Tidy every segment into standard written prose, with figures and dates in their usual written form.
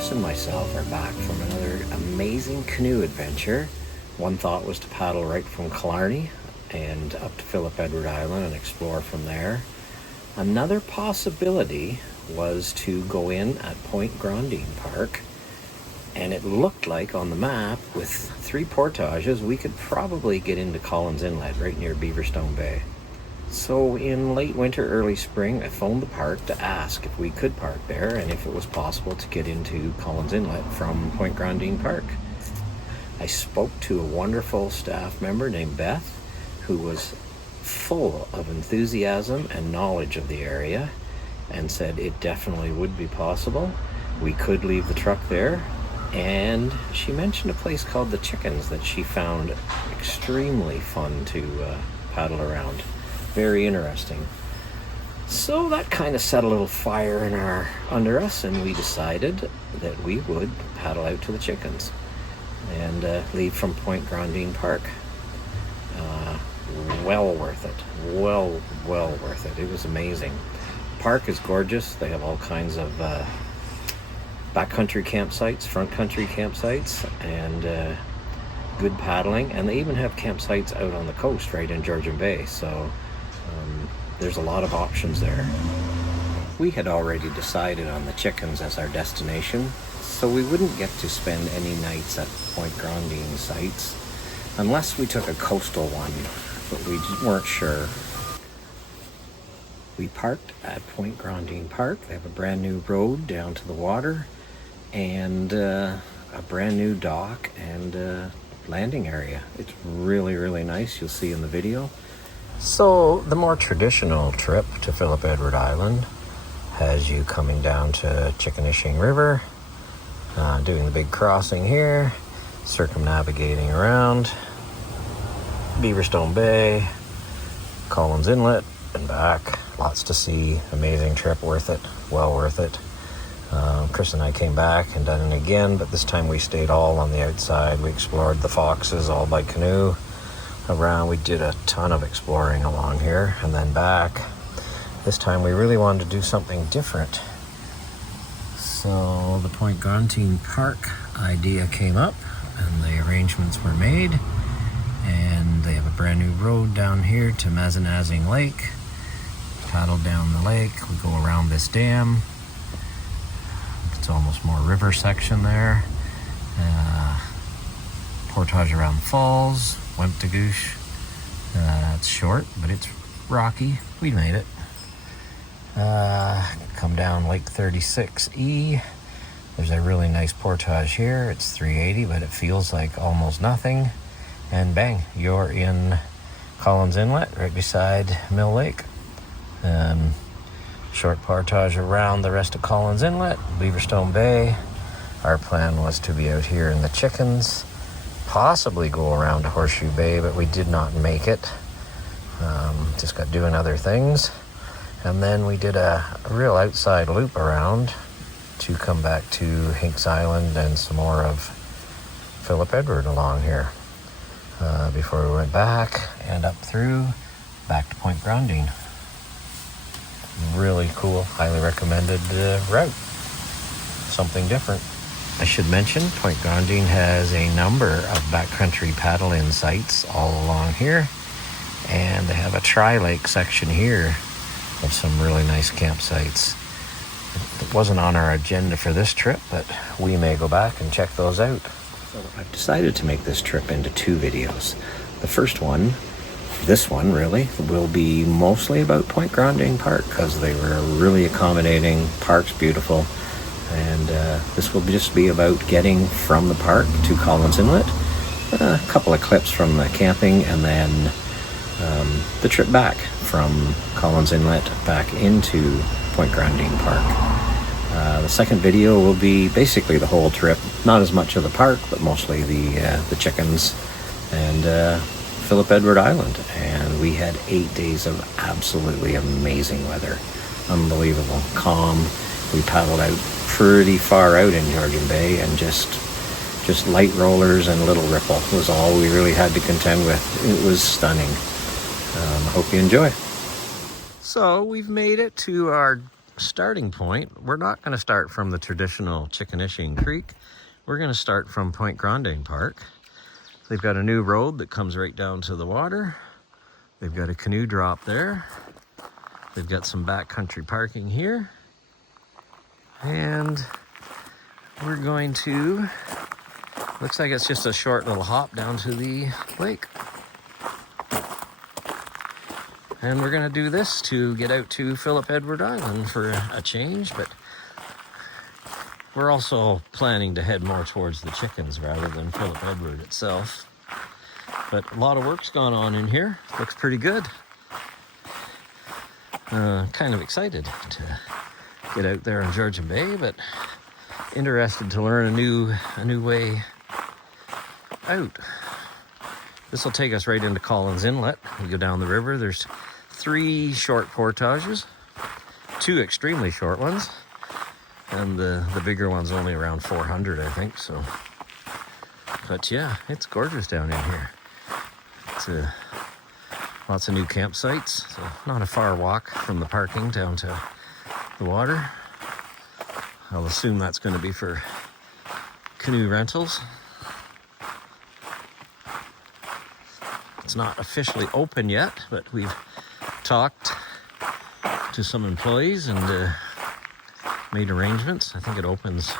Chris and myself are back from another amazing canoe adventure. One thought was to paddle right from Killarny and up to Phillip Island and explore from there. Another possibility was to go in at Point Grondine Park, and it looked like on the map with 3 portages we could probably get into Collins Inlet right near Beaverstone Bay. So in late winter, early spring, I phoned the park to ask if we could park there and if it was possible to get into Collins Inlet from Point Grondine Park. I spoke to a wonderful staff member named Beth, who was full of enthusiasm and knowledge of the area, and said it definitely would be possible. We could leave the truck there, and she mentioned a place called the Chickens that she found extremely fun to paddle around. Very interesting. So that kind of set a little fire under us, and we decided that we would paddle out to the Chickens and leave from Point Grondine Park. Well worth it. Well worth it. It was amazing. Park is gorgeous. They have all kinds of backcountry campsites, front country campsites, and good paddling. And they even have campsites out on the coast, right in Georgian Bay. So there's a lot of options there. We had already decided on the Chickens as our destination, so we wouldn't get to spend any nights at Point Grondine sites unless we took a coastal one, but we weren't sure. We parked at Point Grondine Park. They have a brand new road down to the water and a brand new dock and landing area. It's really nice. You'll see in the video. So the more traditional trip to Phillip Island has you coming down to Chickenishing River, doing the big crossing here, circumnavigating around Beaverstone Bay, Collins Inlet, and back. Lots to see. Amazing trip, worth it, well worth it. Chris and I came back and done it again, but this time we stayed all on the outside. We explored the Foxes all by canoe around. We did a ton of exploring along here and then back. This time we really wanted to do something different. So the Point Grondine Park idea came up and the arrangements were made, and they have a brand new road down here to Mahzenazing Lake. Paddle down the lake, we go around this dam. It's almost more river section there. Portage around the falls, Wemptagoosh. It's short, but it's rocky. We made it. Come down Lake 36E. There's a really nice portage here. It's 380, but it feels like almost nothing. And bang, you're in Collins Inlet, right beside Mill Lake. Short portage around the rest of Collins Inlet, Beaverstone Bay. Our plan was to be out here in the Chickens, possibly go around to Horseshoe Bay, but we did not make it. Just got doing other things. And then we did a real outside loop around to come back to Hinks Island and some more of Phillip along here before we went back and up through back to Point Grondine. Really cool, highly recommended route. Something different. I should mention Point Grondine has a number of backcountry paddle-in sites all along here, and they have a tri-lake section here of some really nice campsites. It wasn't on our agenda for this trip, but we may go back and check those out. So I've decided to make this trip into 2 videos. The first one, this one really, will be mostly about Point Grondine Park because they were really accommodating. Park's beautiful. And this will just be about getting from the park to Collins Inlet, a couple of clips from the camping, and then the trip back from Collins Inlet back into Point Grondine Park. The second video will be basically the whole trip, not as much of the park, but mostly the Chickens and Phillip Island. And we had 8 days of absolutely amazing weather. Unbelievable. Calm. We paddled out pretty far out in Georgian Bay, and just light rollers and little ripple was all we really had to contend with. It was stunning. I hope you enjoy. So we've made it to our starting point, we're not going to start from the traditional Chickenish Creek. We're going to start from Point Grondine Park. They've got a new road that comes right down to the water. They've got a canoe drop there. They've got some backcountry parking here. And we're going to, looks like it's just a short little hop down to the lake. And we're going to do this to get out to Phillip Edward Island for a change, but we're also planning to head more towards the chickens rather than Phillip Edward itself. But a lot of work's gone on in here. Looks pretty good. Kind of excited to get out there on Georgian Bay, but interested to learn a new way out. This will take us right into Collins Inlet. We go down the river. There's 3 short portages, 2 extremely short ones, and the bigger one's only around 400, I think. So, but yeah, it's gorgeous down in here. It's lots of new campsites, so not a far walk from the parking down to the water. I'll assume that's going to be for canoe rentals. It's not officially open yet, but we've talked to some employees and made arrangements. I think it opens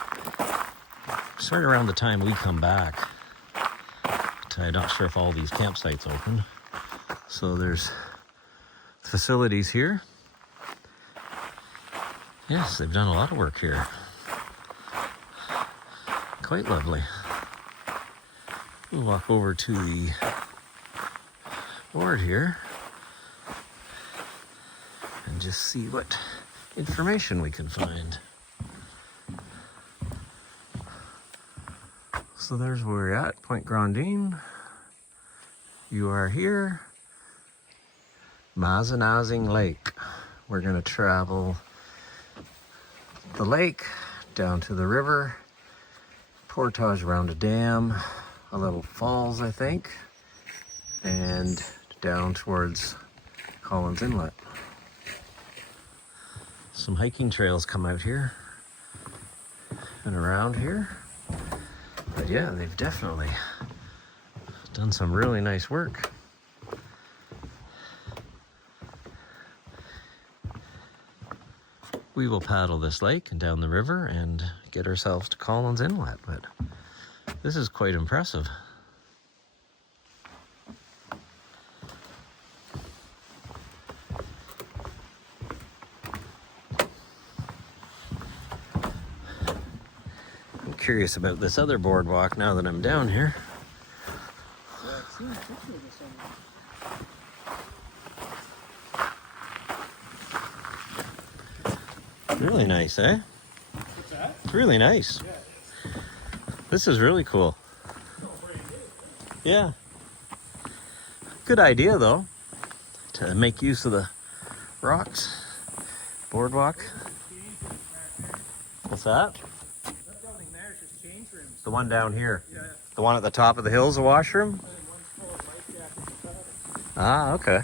sort of around the time we come back. But I'm not sure if all these campsites open. So there's facilities here. Yes, they've done a lot of work here. Quite lovely. We'll walk over to the board here and just see what information we can find. So there's where we're at, Point Grondine. You are here. Mahzenazing Lake. We're going to travel the lake down to the river, portage around a dam, a little falls, I think, and down towards Collins Inlet. Some hiking trails come out here and around here. But yeah, they've definitely done some really nice work. We will paddle this lake and down the river and get ourselves to Collins Inlet, but this is quite impressive. I'm curious about this other boardwalk now that I'm down here. Yeah, I've seen pictures of somewhere. Really nice, eh? What's that? It's really nice. Yeah, it is. This is really cool. No, where you live, right? Yeah. Good idea, though, to make use of the rocks. Boardwalk. What's that? That building there is just change rooms. The one down here. Yeah. The one at the top of the hill is a washroom? I think one's full of life jackets and powder. Ah, okay.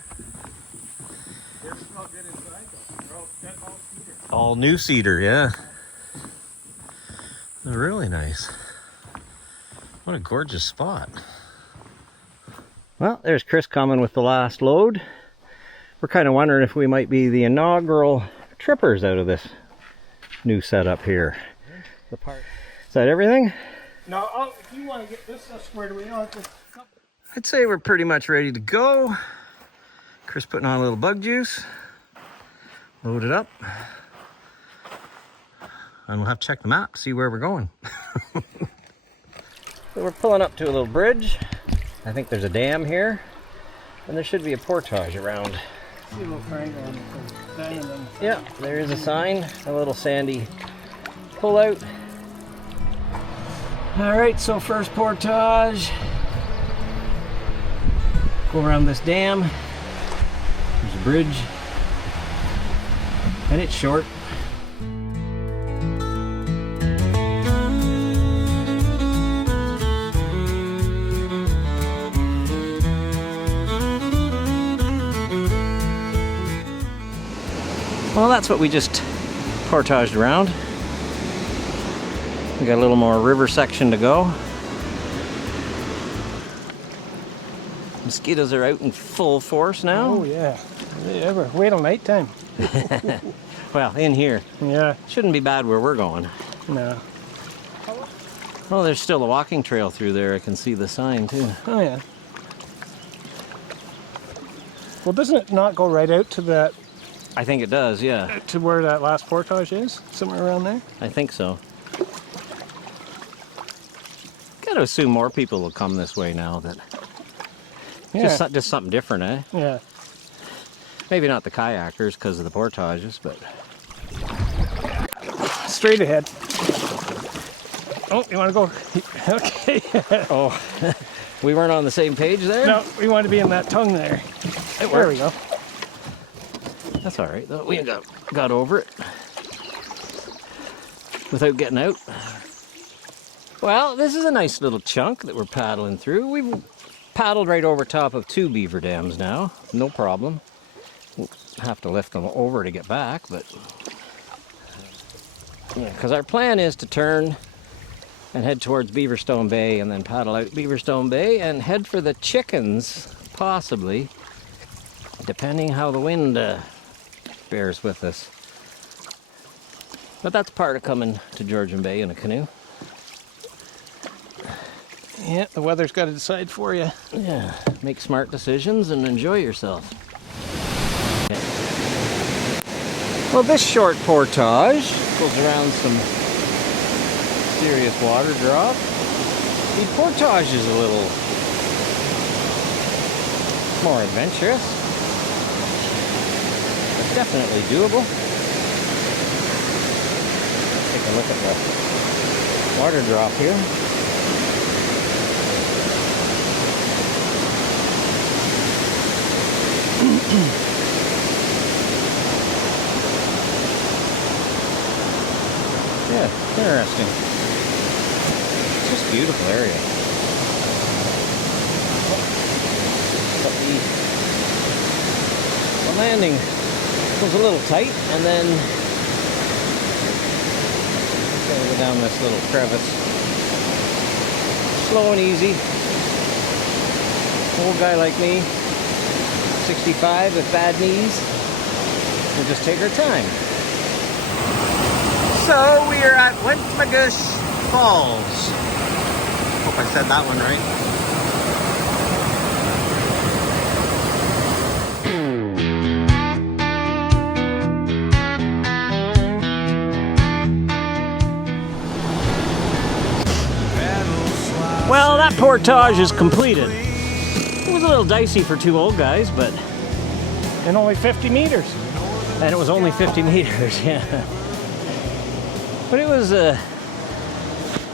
They're smell good inside though. They're all cedar. All new cedar, yeah. They're really nice. What a gorgeous spot. Well, there's Chris coming with the last load. We're kind of wondering if we might be the inaugural trippers out of this new setup here. The part. Is that everything? No, if you want to get this stuff squared away, I'll have to... I'd say we're pretty much ready to go. Chris putting on a little bug juice. Load it up. And we'll have to check the map, see where we're going. So we're pulling up to a little bridge. I think there's a dam here. And there should be a portage around. See a little triangle on the sign and then... Yeah, there is a sign. A little sandy pull out. Alright, so first portage. Go around this dam. There's a bridge. And it's short. Well, that's what we just portaged around. We got a little more river section to go. Mosquitoes are out in full force now. Oh yeah. Ever wait till nighttime. Well, in here. Yeah. Shouldn't be bad where we're going. No. Oh, there's still a walking trail through there. I can see the sign too. Oh yeah. Well, doesn't it not go right out to that, I think it does, yeah. to where that last portage is? Somewhere around there? I think so. Gotta assume more people will come this way now. That Yeah. just something different, eh? Yeah. Maybe not the kayakers because of the portages, but Straight ahead. Oh, you want to go? Okay. oh, we weren't on the same page there. No, we want to be in that tongue there. There we go. That's all right though. We got over it without getting out. Well, this is a nice little chunk that we're paddling through. We've paddled right over top of 2 beaver dams now. No problem. We'll have to lift them over to get back, but yeah, because our plan is to turn and head towards Beaverstone Bay and then paddle out Beaverstone Bay and head for the chickens, possibly, depending how the wind bears with us. But that's part of coming to Georgian Bay in a canoe. Yeah, the weather's got to decide for you. Yeah, make smart decisions and enjoy yourself. Well, this short portage goes around some serious water drop. The portage is a little more adventurous. It's definitely doable. Take a look at the water drop here. Yeah, interesting. It's just a beautiful area. But the landing was a little tight, and then gotta go down this little crevice. Slow and easy. Old guy like me, 65 with bad knees, we'll just take our time. So we are at Wentmagush Falls. Hope I said that one right. Well, that portage is completed. It was a little dicey for 2 old guys, but... And only 50 meters. And it was only 50 meters, yeah. But it was a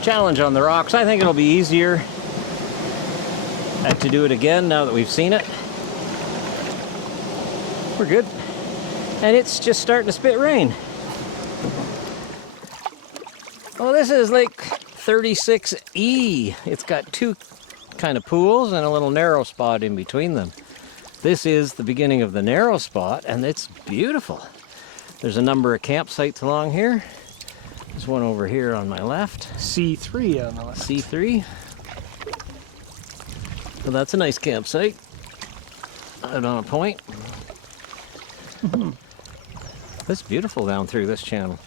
challenge on the rocks. I think it'll be easier to do it again now that we've seen it. We're good. And it's just starting to spit rain. Well, this is Lake 36E. It's got 2 kind of pools and a little narrow spot in between them. This is the beginning of the narrow spot, and it's beautiful. There's a number of campsites along here. There's one over here on my left. C3 on the left. C3. Well, that's a nice campsite. Out on a point. It's beautiful down through this channel.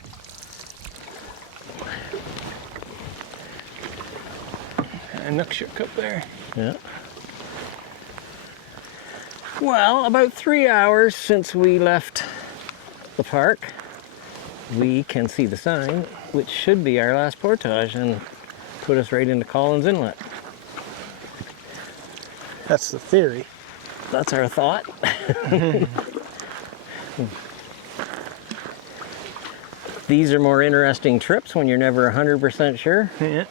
And Nookshuk up there. Yeah. Well, about 3 hours since we left the park, we can see the sign, which should be our last portage and put us right into Collins Inlet. That's the theory. That's our thought. These are more interesting trips when you're never 100% sure. Yeah.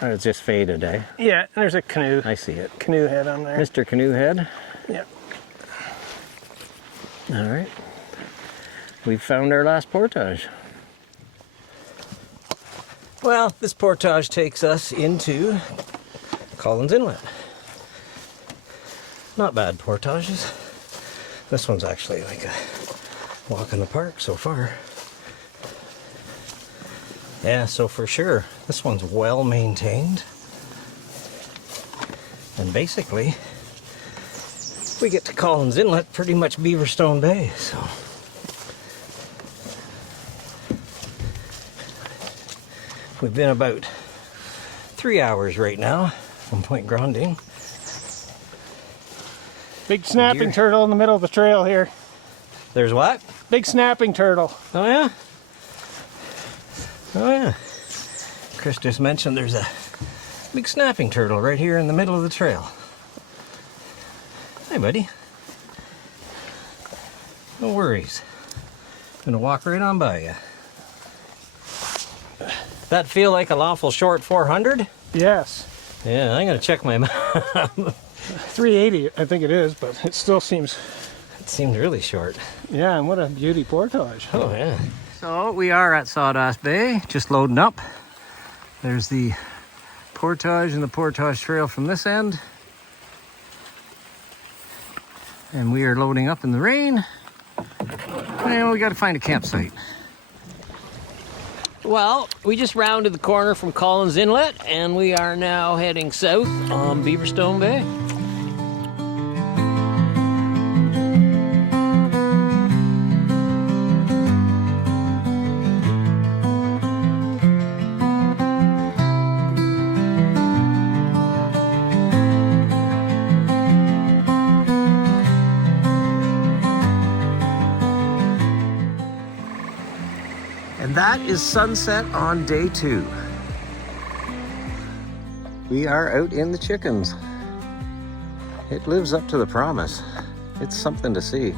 Or it's just faded, eh? Yeah, there's a canoe. I see it. Canoe head on there. Mr. Canoe Head. Yeah. All right. We've found our last portage. Well, this portage takes us into Collins Inlet. Not bad portages. This one's actually like a walk in the park so far. Yeah, so for sure, this one's well maintained. And basically, we get to Collins Inlet, pretty much Beaverstone Bay, so. We've been about 3 hours right now from Point Grondine. Big snapping turtle in the middle of the trail here. There's what? Big snapping turtle. Oh yeah? Oh yeah. Chris just mentioned there's a big snapping turtle right here in the middle of the trail. Hey buddy. No worries. Gonna walk right on by you. That feel like a lawful short 400? Yes. Yeah, I'm gonna check my map. 380, I think it is, but it still seems... It seems really short. Yeah, and what a beauty portage. Oh yeah. So we are at Sawdust Bay, just loading up. There's the portage and the portage trail from this end. And we are loading up in the rain. And we gotta find a campsite. Well, we just rounded the corner from Collins Inlet and we are now heading south on Beaverstone Bay. And that is sunset on day 2. We are out in the chickens. It lives up to the promise. It's something to see.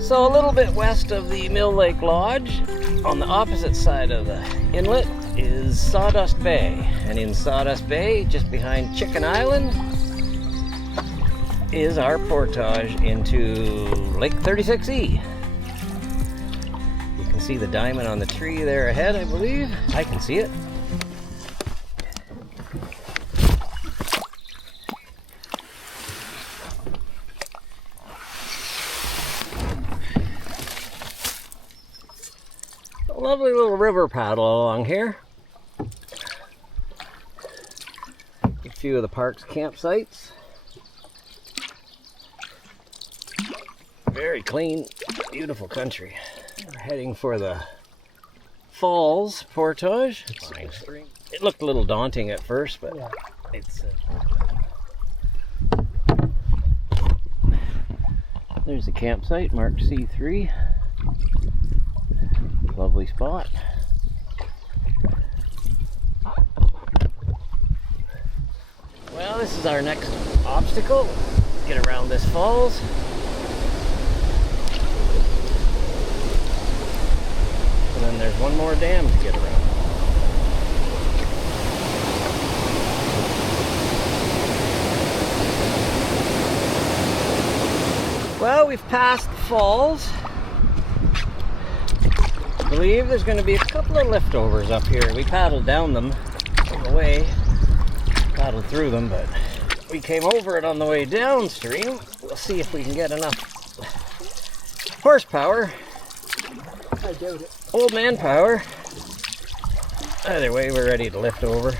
So a little bit west of the Mill Lake Lodge, on the opposite side of the inlet, is Sawdust Bay. And in Sawdust Bay, just behind Chicken Island, is our portage into Lake 36E. You can see the diamond on the tree there ahead, I believe. I can see it. Lovely little river paddle along here. A few of the park's campsites. Very clean, beautiful country. We're heading for the Falls portage. It looked a little daunting at first, but it's there's a campsite marked C3. Lovely spot. Well, this is our next obstacle. Get around this falls. And then there's one more dam to get around. Well, we've passed the falls. I believe there's going to be a couple of leftovers up here. We paddled down them on the way, paddled through them, but we came over it on the way downstream. We'll see if we can get enough horsepower. I doubt it. Old man power. Either way, we're ready to lift over.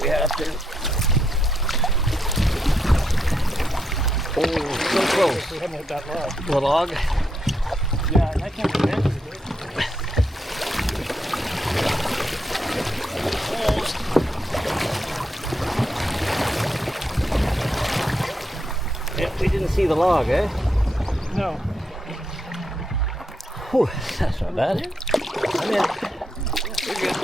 We have to. Oh, so close. We haven't hit that log. The log? Yeah, and I can't remember it. Almost. Yeah, we didn't see the log, eh? No. Whew, that's not bad. I'm in. We're good.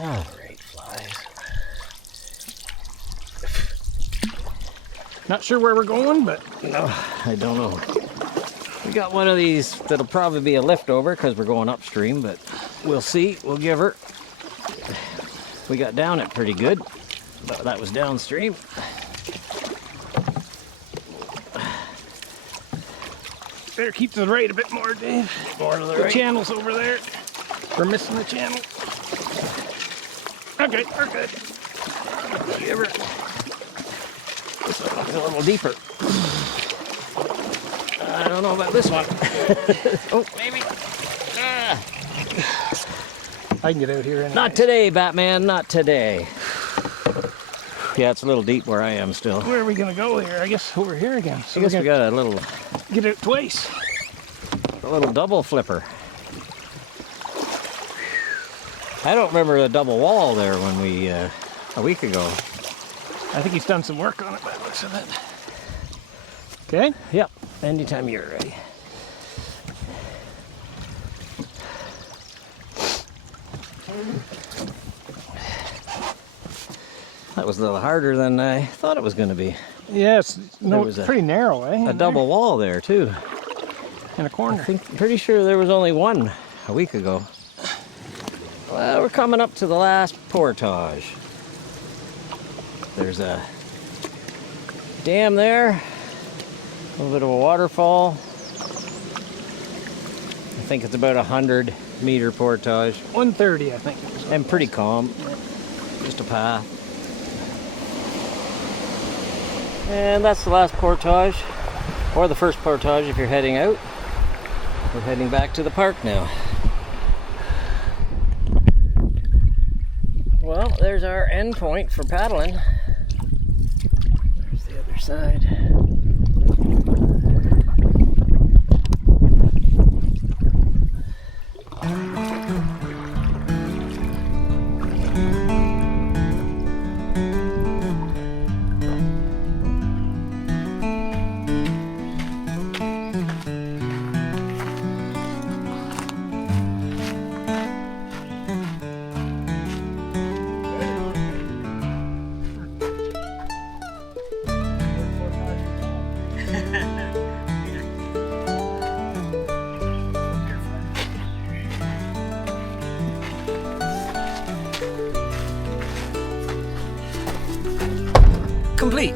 All right, flies. Not sure where we're going, but No, I don't know. We got one of these that'll probably be a leftover because we're going upstream, but we'll see. We'll give her. We got down it pretty good, but that was downstream. Better keep to the right a bit more, Dave. More to the The right. channel's over there. We're missing the channel. Okay, we're good. Shiver. This one looks a little deeper. I don't know about this one. Oh, maybe. Ah. I can get out here anyway. Not today, Batman, not today. Yeah, it's a little deep where I am still. Where are we gonna go here? I guess over here again. So I guess we're we gonna got a get out twice. little double flipper. I don't remember the double wall there when we, a week ago. I think he's done some work on it by the looks of it. Okay? Yep, anytime you're ready. That was a little harder than I thought it was going to be. Yes, no, There was it's pretty narrow, eh? A double wall there too. in a corner. Pretty sure there was only one a week ago. Well, we're coming up to the last portage. There's a dam there, a little bit of a waterfall. I think it's about 100-meter portage. 130, I think it was. And pretty calm. Just a path. And that's the last portage, or the first portage if you're heading out. We're heading back to the park now. Well, there's our end point for paddling. There's the other side. Complete.